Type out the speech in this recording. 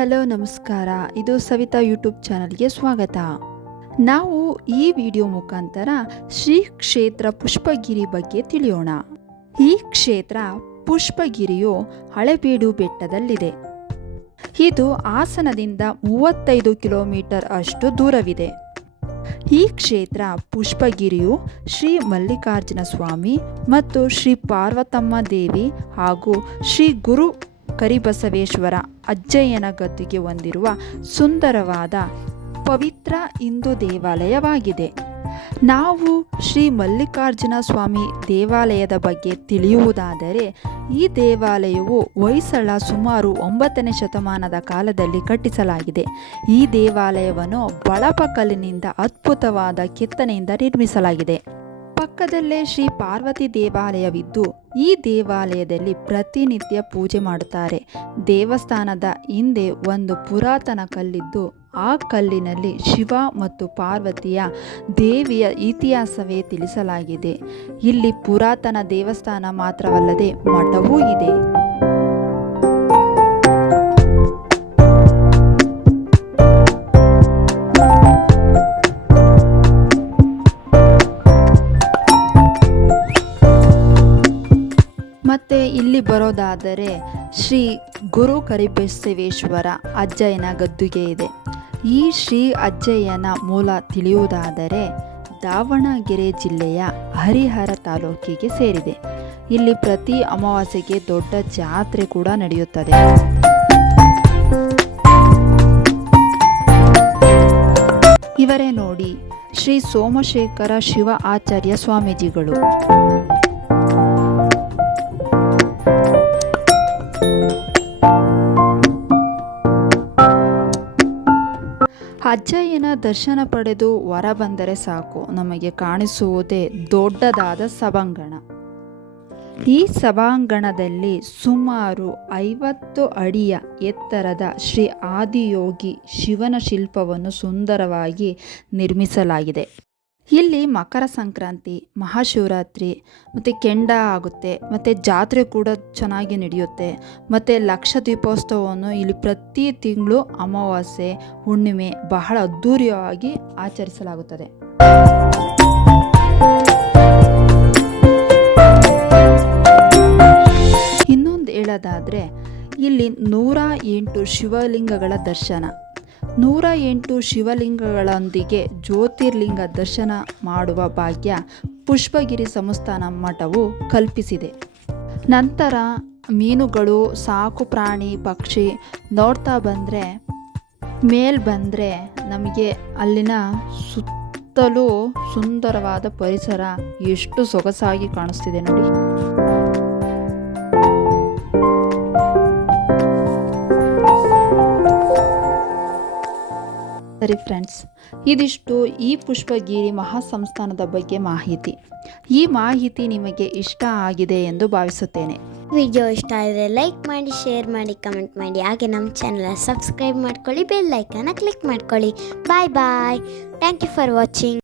Hello, ನಮಸ್ಕಾರ. ಇದು Savita YouTube ಚಾನಲ್ಗೆ ಸ್ವಾಗತ. ನಾವು ಈ ವಿಡಿಯೋ ಮುಖಾಂತರ ಶ್ರೀ ಕ್ಷೇತ್ರ ಪುಷ್ಪಗಿರಿ ಬಗ್ಗೆ ತಿಳಿಯೋಣ. ಈ ಕ್ಷೇತ್ರ ಪುಷ್ಪಗಿರಿಯು ಹಳೆಬೀಡು ಬೆಟ್ಟದಲ್ಲಿದೆ. ಇದು ಹಾಸನದಿಂದ ಮೂವತ್ತೈದು ಕಿಲೋಮೀಟರ್ ಅಷ್ಟು ದೂರವಿದೆ. ಈ ಕ್ಷೇತ್ರ ಪುಷ್ಪಗಿರಿಯು ಶ್ರೀ ಮಲ್ಲಿಕಾರ್ಜುನ ಸ್ವಾಮಿ ಮತ್ತು ಶ್ರೀ ಪಾರ್ವತಮ್ಮ ದೇವಿ ಹಾಗೂ ಶ್ರೀ ಗುರು ಕರಿಬಸವೇಶ್ವರ ಅಜ್ಜಯ್ಯನ ಗದ್ದುಗೆ ಹೊಂದಿರುವ ಸುಂದರವಾದ ಪವಿತ್ರ ಹಿಂದೂ ದೇವಾಲಯವಾಗಿದೆ. ನಾವು ಶ್ರೀ ಮಲ್ಲಿಕಾರ್ಜುನ ಸ್ವಾಮಿ ದೇವಾಲಯದ ಬಗ್ಗೆ ತಿಳಿಯುವುದಾದರೆ, ಈ ದೇವಾಲಯವು ಹೊಯ್ಸಳ ಸುಮಾರು ಒಂಬತ್ತನೇ ಶತಮಾನದ ಕಾಲದಲ್ಲಿ ಕಟ್ಟಿಸಲಾಗಿದೆ. ಈ ದೇವಾಲಯವನ್ನು ಬಳಪಕಲ್ಲಿನಿಂದ ಅದ್ಭುತವಾದ ಕೆತ್ತನೆಯಿಂದ ನಿರ್ಮಿಸಲಾಗಿದೆ. ಪಕ್ಕದಲ್ಲೇ ಶ್ರೀ ಪಾರ್ವತಿ ದೇವಾಲಯವಿದ್ದು, ಈ ದೇವಾಲಯದಲ್ಲಿ ಪ್ರತಿನಿತ್ಯ ಪೂಜೆ ಮಾಡುತ್ತಾರೆ. ದೇವಸ್ಥಾನದ ಹಿಂದೆ ಒಂದು ಪುರಾತನ ಕಲ್ಲಿದ್ದು, ಆ ಕಲ್ಲಿನಲ್ಲಿ ಶಿವ ಮತ್ತು ಪಾರ್ವತಿಯ ದೇವಿಯ ಇತಿಹಾಸವೇ ತಿಳಿಸಲಾಗಿದೆ. ಇಲ್ಲಿ ಪುರಾತನ ದೇವಸ್ಥಾನ ಮಾತ್ರವಲ್ಲದೆ ಮಠವೂ ಇದೆ. ಮತ್ತೆ ಇಲ್ಲಿ ಬರೋದಾದರೆ ಶ್ರೀ ಗುರು ಕರಿಬಸವೇಶ್ವರ ಅಜ್ಜಯ್ಯನ ಗದ್ದುಗೆ ಇದೆ. ಈ ಶ್ರೀ ಅಜ್ಜಯ್ಯನ ಮೂಲ ತಿಳಿಯುವುದಾದರೆ ದಾವಣಗೆರೆ ಜಿಲ್ಲೆಯ ಹರಿಹರ ತಾಲೂಕಿಗೆ ಸೇರಿದೆ. ಇಲ್ಲಿ ಪ್ರತಿ ಅಮಾವಾಸ್ಯೆಗೆ ದೊಡ್ಡ ಜಾತ್ರೆ ಕೂಡ ನಡೆಯುತ್ತದೆ. ಇವರೇ ನೋಡಿ ಶ್ರೀ ಸೋಮಶೇಖರ ಶಿವ ಆಚಾರ್ಯ ಸ್ವಾಮೀಜಿಗಳು. ಅಜ್ಜಯ್ಯನ ದರ್ಶನ ಪಡೆದು ಹೊರ ಬಂದರೆ ಸಾಕು. ನಮಗೆ ಕಾಣಿಸುವುದೇ ದೊಡ್ಡದಾದ ಸಭಾಂಗಣ. ಈ ಸಭಾಂಗಣದಲ್ಲಿ ಸುಮಾರು ಐವತ್ತು ಅಡಿಯ ಎತ್ತರದ ಶ್ರೀ ಆದಿಯೋಗಿ ಶಿವನ ಶಿಲ್ಪವನ್ನು ಸುಂದರವಾಗಿ ನಿರ್ಮಿಸಲಾಗಿದೆ. ಇಲ್ಲಿ ಮಕರ ಸಂಕ್ರಾಂತಿ, ಮಹಾಶಿವರಾತ್ರಿ, ಮತ್ತು ಕೆಂಡ ಆಗುತ್ತೆ, ಮತ್ತು ಜಾತ್ರೆ ಕೂಡ ಚೆನ್ನಾಗಿ ನಡೆಯುತ್ತೆ. ಮತ್ತು ಲಕ್ಷ ದೀಪೋತ್ಸವವನ್ನು ಇಲ್ಲಿ ಪ್ರತಿ ತಿಂಗಳು ಅಮಾವಾಸ್ಯೆ, ಹುಣ್ಣಿಮೆ ಬಹಳ ಅದ್ಧೂರಿಯವಾಗಿ ಆಚರಿಸಲಾಗುತ್ತದೆ. ಇನ್ನೊಂದು ಹೇಳೋದಾದರೆ, ಇಲ್ಲಿ ನೂರ ಎಂಟು ಶಿವಲಿಂಗಗಳ ದರ್ಶನ. ನೂರ ಎಂಟು ಶಿವಲಿಂಗಗಳೊಂದಿಗೆ ಜ್ಯೋತಿರ್ಲಿಂಗ ದರ್ಶನ ಮಾಡುವ ಭಾಗ್ಯ ಪುಷ್ಪಗಿರಿ ಸಂಸ್ಥಾನ ಮಠವು ಕಲ್ಪಿಸಿದೆ. ನಂತರ ಮೀನುಗಳು, ಸಾಕು ಪ್ರಾಣಿ, ಪಕ್ಷಿ ನೋಡ್ತಾ ಬಂದರೆ, ಮೇಲ್ ಬಂದರೆ ನಮಗೆ ಅಲ್ಲಿನ ಸುತ್ತಲೂ ಸುಂದರವಾದ ಪರಿಸರ ಎಷ್ಟು ಸೊಗಸಾಗಿ ಕಾಣಿಸ್ತಿದೆ ನೋಡಿ. ಸರಿ ಫ್ರೆಂಡ್ಸ್, ಇದಿಷ್ಟು ಈ ಪುಷ್ಪಗಿರಿ ಮಹಾಸಂಸ್ಥಾನದ ಬಗ್ಗೆ ಮಾಹಿತಿ. ಈ ಮಾಹಿತಿ ನಿಮಗೆ ಇಷ್ಟ ಆಗಿದೆ ಎಂದು ಭಾವಿಸುತ್ತೇನೆ. ವಿಡಿಯೋ ಇಷ್ಟ ಆದರೆ ಲೈಕ್ ಮಾಡಿ, ಶೇರ್ ಮಾಡಿ, ಕಮೆಂಟ್ ಮಾಡಿ. ಹಾಗೆ ನಮ್ಮ ಚಾನಲ್ ಸಬ್ಸ್ಕ್ರೈಬ್ ಮಾಡ್ಕೊಳ್ಳಿ ಬೆಲ್ ಐಕನ್ನ ಕ್ಲಿಕ್ ಮಾಡ್ಕೊಳ್ಳಿ. Bye bye thank you for watching